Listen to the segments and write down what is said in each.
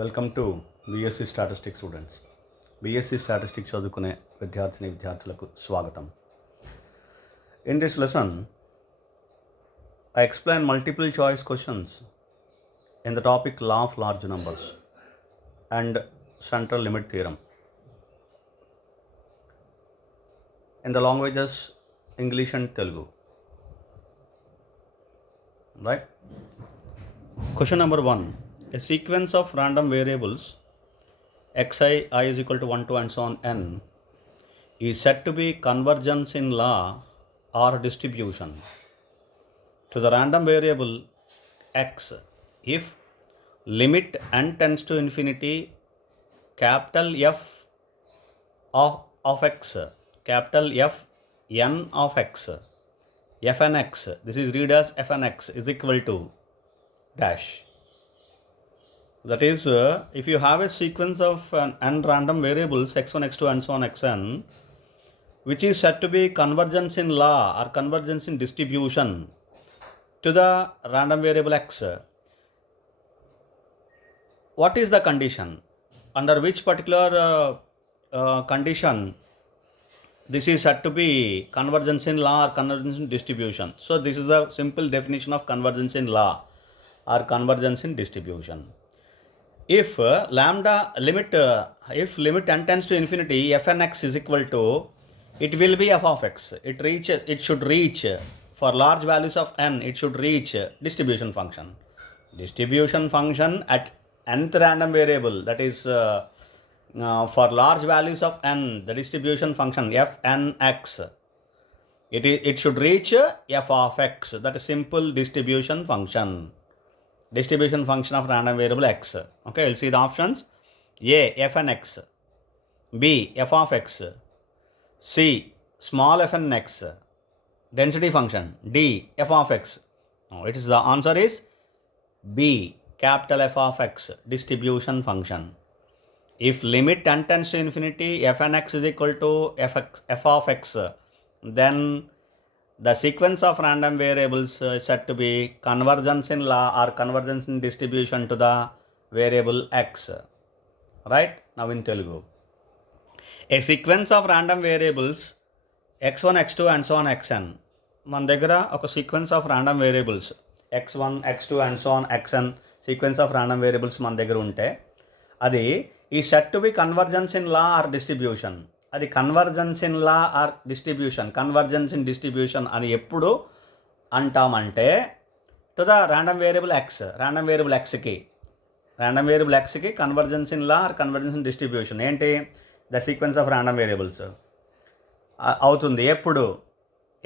Welcome to BSc statistics students. BSc statistics చదువుకునే విద్యార్థులకు స్వాగతం. In this lesson, I explain multiple choice questions in the topic law of large numbers and central limit theorem. In the languages English and Telugu. Right? Question number 1. A sequence of random variables xi, I is equal to 1, 2 and so on n is said to be convergence in law or distribution to the random variable x if limit n tends to infinity capital F of x, capital F n of x, fn x, this is read as fn x is equal to dash. That is, if you have a sequence of n random variables x1, x2 and so on xn, which is said to be convergence in law or convergence in distribution to the random variable x, what is the condition? Under which particular condition this is said to be convergence in law or convergence in distribution? So this is the simple definition of convergence in law or convergence in distribution. If if limit n tends to infinity, fn x is equal to, it will be f of x. It should reach, for large values of n, it should reach distribution function. Distribution function at nth random variable, that is for large values of n, the distribution function fn x, it should reach f of x. That is simple distribution function. Distribution function of random variable x. Okay, we'll see the options. A, fn x. B, f of x. C, small fn x. Density function. D, f of x. Now, it is the answer is B, capital F of x, distribution function. If limit n tends to infinity, fn x is equal to f of x, then the sequence of random variables is said to be convergence in law or convergence in distribution to the variable x. Right? Now in Telugu. A sequence of random variables x1, x2 and so on xn. మన దగ్గర ఒక sequence of random variables x1, x2 and so on xn sequence of random variables మన దగ్గర ఉంటే అది is said to be convergence in law or distribution. అది convergence in law or distribution, convergence in distribution అని ఎప్పుడు అంటామంటే to the random variable X, random variable ఎక్స్కి convergence in law or convergence in distribution ఏంటి, the sequence of random variables అవుతుంది.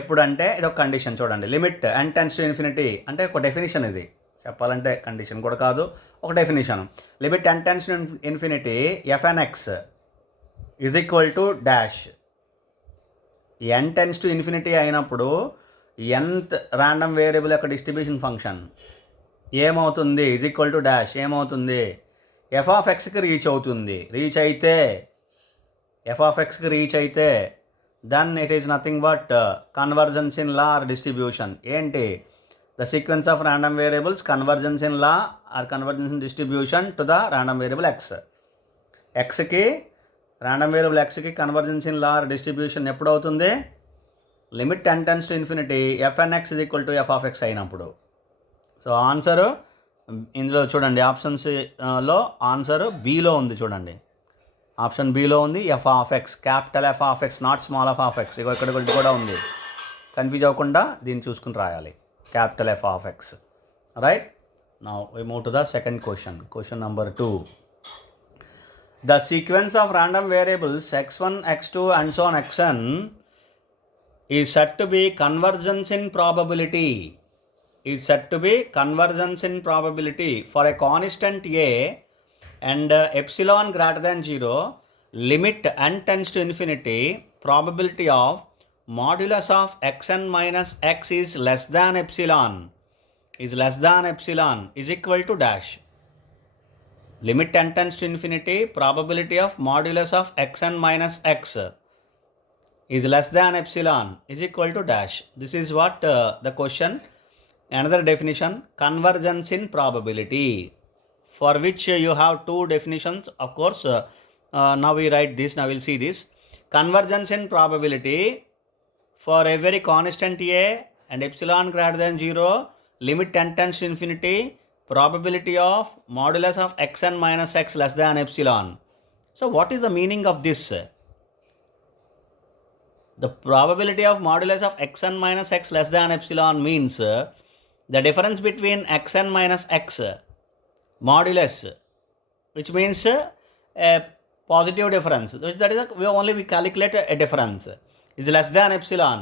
ఎప్పుడు అంటే ఇది ఒక కండిషన్ చూడండి. Limit n tends to infinity అంటే ఒక డెఫినేషన్, ఇది చెప్పాలంటే కండిషన్ కూడా కాదు, ఒక definition. Limit n tends to infinity fn x is equal to dash. n tends to infinity అయినప్పుడు nth ర్యాండమ్ వేరియబుల్ యొక్క డిస్ట్రిబ్యూషన్ ఫంక్షన్ ఏమవుతుంది, ఈజ్ ఈక్వల్ టు డాష్. ఏమవుతుంది, ఎఫ్ ఆఫ్ ఎక్స్కి రీచ్ అవుతుంది. ఎఫ్ ఆఫ్ ఎక్స్కి రీచ్ అయితే then it is nothing but convergence in law or distribution. ఏంటి, the sequence of random variables convergence in law or convergence in distribution to the random variable X. Random variable ఎక్స్కి convergence in law or distribution ఎప్పుడు అవుతుంది, limit n tends to infinity fn x is equal to f of x అయినప్పుడు. So answer ఇందులో చూడండి, ఆప్షన్స్లో ఆన్సర్ బీలో ఉంది. చూడండి, ఆప్షన్ బీలో ఉంది F of X, capital F of X, not small F of X. ఇక్కడ కూడా ఉంది, కన్ఫ్యూజ్ అవ్వకుండా దీన్ని చూసుకుని రాయాలి, capital F of X. Right, now we move to the second question. Question number 2. The sequence of random variables x1, x2 and so on xn is said to be convergence in probability. For a constant a and epsilon greater than 0, limit n tends to infinity, probability of modulus of xn minus x is less than epsilon is equal to dash. Limit n tends to infinity, probability of modulus of xn minus x is less than epsilon is equal to dash. This is what the question. Another definition, convergence in probability. for which you have two definitions. Of course, now we write this, now we'll see this. Convergence in probability for every constant a and epsilon greater than 0, limit 10 tends to infinity, probability of modulus of xn minus x less than epsilon. So what is the meaning of this? The probability of modulus of xn minus x less than epsilon means the difference between xn minus x modulus, which means a positive difference, that is we calculate a difference, is less than epsilon.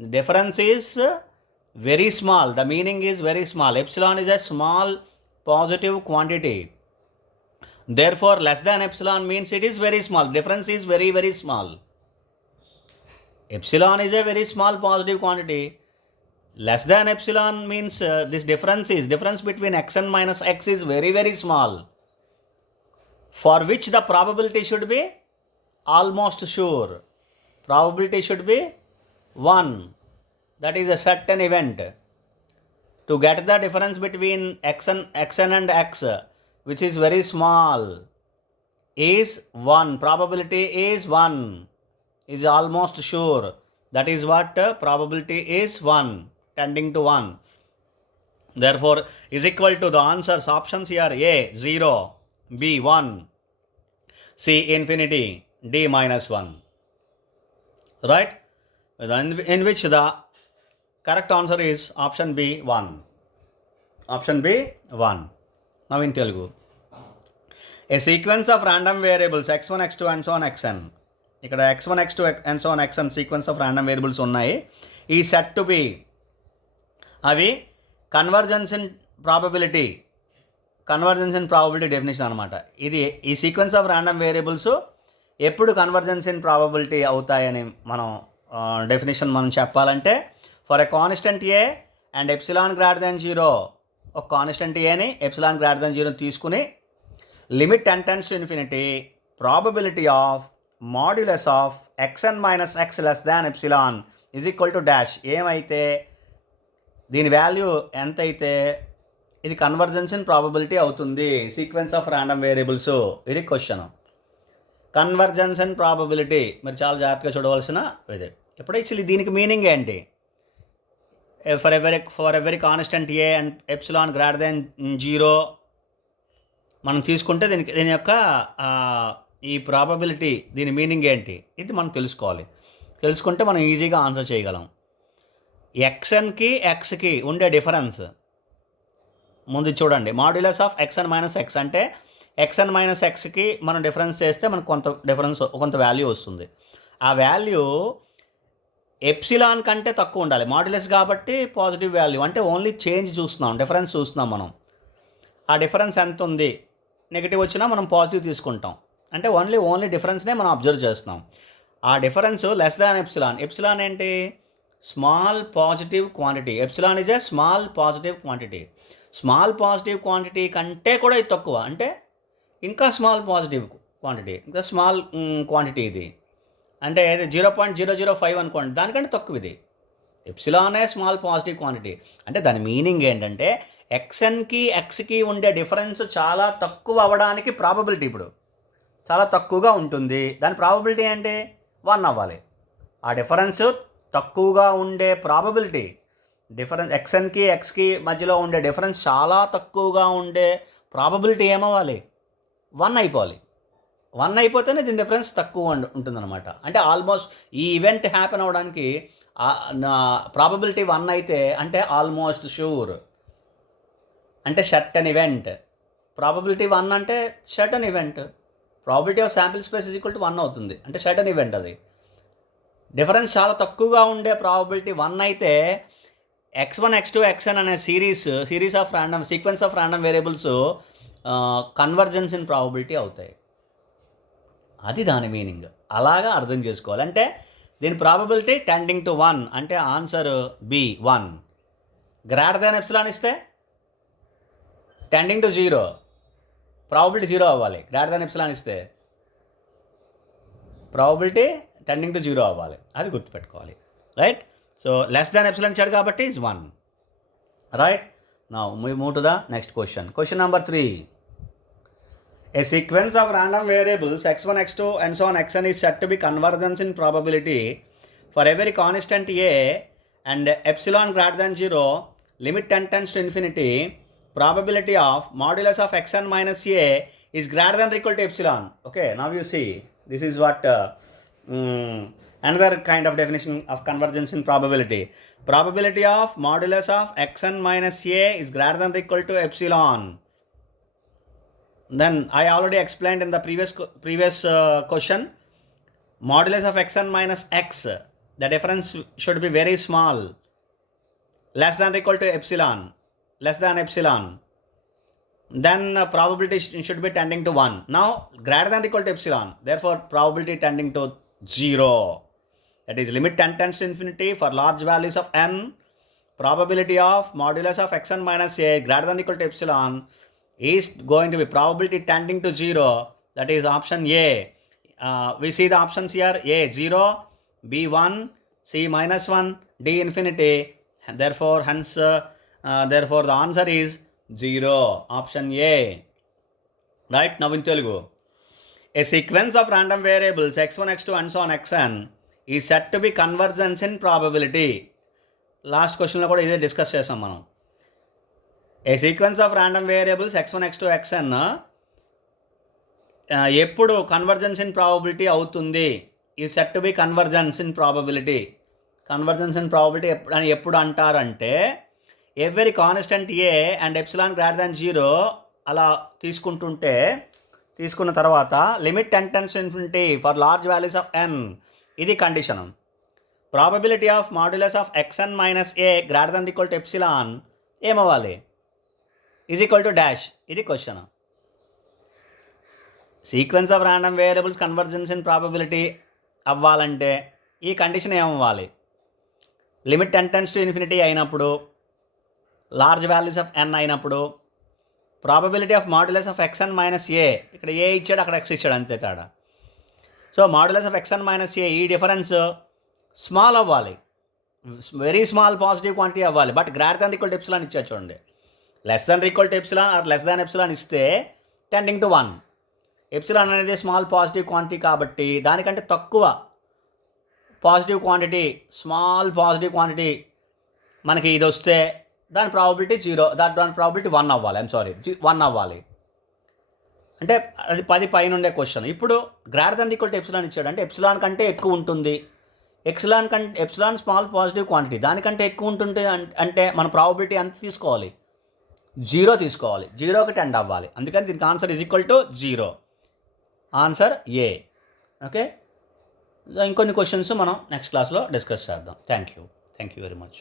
The difference is very small. The meaning is very small. Epsilon is a small positive quantity. Therefore, less than epsilon means it is very small. Difference is very, very small. Epsilon is a very small positive quantity. Less than epsilon means this difference between xn minus x is very, very small, for which the probability should be almost sure. Probability should be 1. That is a certain event. To get the difference between xn and x, which is very small, is 1. Probability is 1. Is almost sure. That is what probability is 1, tending to 1. Therefore, is equal to the answers, options here: A 0, B 1, C infinity, D minus 1. Right? In which the correct answer is option B 1. Option B 1. Now in Telugu. A sequence of random variables x1, x2 and so on xn. ఇక్కడ x1, x2 and so on xn sequence of random variables ఉన్నాయి. ఈ said to B అవి convergence in probability definition అనమాట. ఇది ఈ sequence of random variables ఎప్పుడు convergence in probability అవుతాయని మనం డెఫినేషన్ మనం చెప్పాలంటే, for a constant A and epsilon greater than 0, ఒక కాన్స్టెంట్ ఏని ఎప్సిలాన్ గ్రేటర్ దెన్ 0 తీసుకుని లిమిట్ 10 tends to infinity, probability of modulus of xn minus x less than epsilon is equal to dash. ఏమైతే దీని వాల్యూ ఎంత అయితే ఇది కన్వర్జెన్స్ ఇన్ ప్రాబబిలిటీ అవుతుంది sequence of random variables. ఇది క్వశ్చన్. కన్వర్జెన్స్ ఇన్ ప్రాబబిలిటీ మీరు చాలా జాగ్రత్తగా చూడవలసిన ఇది. ఇప్పుడు యాక్చువల్లీ దీనికి మీనింగ్ ఏంటి? For every constant A and epsilon greater than 0 మనం తీసుకుంటే దీని యొక్క ఈ ప్రాబబిలిటీ దీని మీనింగ్ ఏంటి ఇది మనం తెలుసుకోవాలి. తెలుసుకుంటే మనం ఈజీగా ఆన్సర్ చేయగలం. ఎక్స్ఎన్కి ఎక్స్కి ఉండే డిఫరెన్స్ ముందు చూడండి. Modulus of x n minus X అంటే ఎక్స్ఎన్ మైనస్ ఎక్స్కి మనం డిఫరెన్స్ చేస్తే మనకు కొంత వాల్యూ వస్తుంది. ఆ వాల్యూ ఎప్సిలాన్ కంటే తక్కువ ఉండాలి. మాడ్యులస్ కాబట్టి పాజిటివ్ వాల్యూ అంటే ఓన్లీ చేంజ్ చూస్తున్నాం, డిఫరెన్స్ చూస్తున్నాం మనం. ఆ డిఫరెన్స్ ఎంత ఉంది, నెగిటివ్ వచ్చినా మనం పాజిటివ్ తీసుకుంటాం. అంటే ఓన్లీ డిఫరెన్స్నే మనం అబ్జర్వ్ చేస్తున్నాం. ఆ difference less than epsilon. Epsilon ఏంటి? Small positive quantity. Epsilon is a small positive quantity. Small positive quantity కంటే కూడా ఇది తక్కువ, అంటే ఇంకా స్మాల్ పాజిటివ్ క్వాంటిటీ, ఇంకా స్మాల్ క్వాంటిటీ ఇది. అంటే 0.005 అనుకోండి, దానికంటే తక్కువ ఇది. ఎప్సిలానే స్మాల్ పాజిటివ్ క్వాంటిటీ. అంటే దాని మీనింగ్ ఏంటంటే ఎక్స్ఎన్కి ఎక్స్కి ఉండే డిఫరెన్స్ చాలా తక్కువ అవ్వడానికి ప్రాబబిలిటీ ఇప్పుడు చాలా తక్కువగా ఉంటుంది. దాని ప్రాబబిలిటీ అంటే 1 అవ్వాలి. ఆ డిఫరెన్స్ తక్కువగా ఉండే ప్రాబబిలిటీ, డిఫరెన్స్ ఎక్స్ఎన్కి ఎక్స్కి మధ్యలో ఉండే డిఫరెన్స్ చాలా తక్కువగా ఉండే ప్రాబబిలిటీ ఏమవ్వాలి? 1 అయిపోవాలి. 1 అయిపోతేనే దీని డిఫరెన్స్ తక్కువ ఉంటుందన్నమాట. అంటే ఆల్మోస్ట్ ఈ ఈవెంట్ హ్యాపెన్ అవ్వడానికి ప్రాబబిలిటీ 1 అయితే అంటే ఆల్మోస్ట్ షూర్, అంటే సర్టన్ ఈవెంట్. ప్రాబబిలిటీ 1 అంటే certain event. Probability of sample space is equal to 1 అవుతుంది, అంటే సర్టన్ ఈవెంట్. అది డిఫరెన్స్ చాలా తక్కువగా ఉండే ప్రాబబిలిటీ 1 అయితే x1, x2, xn అనే series of random sequence of random variables convergence in probability అవుతాయి. అది దాని మీనింగ్. అలాగా అర్థం చేసుకోవాలి. అంటే దీని ప్రాబబిలిటీ టెండింగ్ టు 1 అంటే answer B 1. Greater than epsilon ఇస్తే టెండింగ్ టు 0, ప్రాబబిలిటీ 0 అవ్వాలి. గ్రేటర్ దాన్ ఎప్సిలాన్ ఇస్తే ప్రాబబిలిటీ టెండింగ్ టు 0 అవ్వాలి. అది గుర్తుపెట్టుకోవాలి. Right? So less than epsilon ఇచ్చాడు కాబట్టి is 1. Right? Now we move to the next question. Question number 3. A sequence of random variables x1, x2 and so on xn is said to be convergence in probability for every constant a and epsilon greater than 0, limit n tends to infinity, probability of modulus of xn minus a is greater than or equal to epsilon. Okay, now you see, this is what another kind of definition of convergence in probability. Probability of modulus of xn minus a is greater than or equal to epsilon. Then I already explained in the previous question, modulus of xn minus x, the difference should be very small, less than or equal to epsilon, less than epsilon. Then probability should be tending to 1. Now greater than or equal to epsilon, therefore probability tending to 0. That is, limit n tends to infinity for large values of n, probability of modulus of xn minus a greater than or equal to epsilon is going to be probability tending to 0. That is option A. We see the options here: A 0, B 1, C minus 1, D infinity. And therefore the answer is 0. Option A. Right, now in Telugu. A sequence of random variables x1, x2 and so on xn is said to be convergence in probability. Last question lo kuda ide discuss chesam manam. A sequence of random variables x1, x2, xn ఎప్పుడు convergence in probability అవుతుంది, is said to be convergence in probability. Convergence in probability ఎప్పుడు అంటారంటే, every constant A and epsilon greater than 0 అలా తీసుకున్న తర్వాత limit n tends infinity for large values of n, ఇది condition. Probability of modulus of xn minus A greater than equal to epsilon ఏమవ్వాలి, is equal to dash, ఇది question. Sequence of random variables convergence in probability అవ్వాలంటే ఈ కండిషన్ ఏమవ్వాలి, limit n tends to infinity అయినప్పుడు, large values of n అయినప్పుడు, probability of modulus of xn minus A, ఇక్కడ A ఇచ్చాడు అక్కడ x ఇచ్చాడు, అంతే తేడా. So modulus of xn minus A, ఈ డిఫరెన్స్ స్మాల్ అవ్వాలి, వెరీ స్మాల్ పాజిటివ్ క్వాంటిటీ అవ్వాలి. But greater than equal to epsilon ఇచ్చాడు చూడండి. Less than equal to epsilon or less than epsilon ఇస్తే టెండింగ్ టు 1. ఎప్సిలాన్ అనేది స్మాల్ పాజిటివ్ క్వాంటిటీ కాబట్టి దానికంటే తక్కువ positive quantity, small positive quantity మనకి ఇది వస్తే దాని ప్రాబబిలిటీ 0, దాని ప్రాబబిలిటీ 1 అవ్వాలి. 1 అవ్వాలి. అంటే అది 10 పైన ఉండే క్వశ్చన్. ఇప్పుడు greater than equal to epsilon ఇచ్చాడు అంటే ఎప్సిలాన్ కంటే ఎక్కువ ఉంటుంది. ఎప్సిలాన్ స్మాల్ పాజిటివ్ క్వాంటిటీ, దానికంటే ఎక్కువ ఉంటుంది అంటే మన ప్రాబబిలిటీ ఎంత తీసుకోవాలి, 0 తీసుకోవాలి. 0కి టెండ్ అవ్వాలి. అందుకని దీనికి ఆన్సర్ ఈజ్ ఈక్వల్ టు 0. ఆన్సర్ ఏ. ఓకే, ఇంకొన్ని క్వశ్చన్స్ మనం నెక్స్ట్ క్లాస్లో డిస్కస్ చేద్దాం. Thank you very much.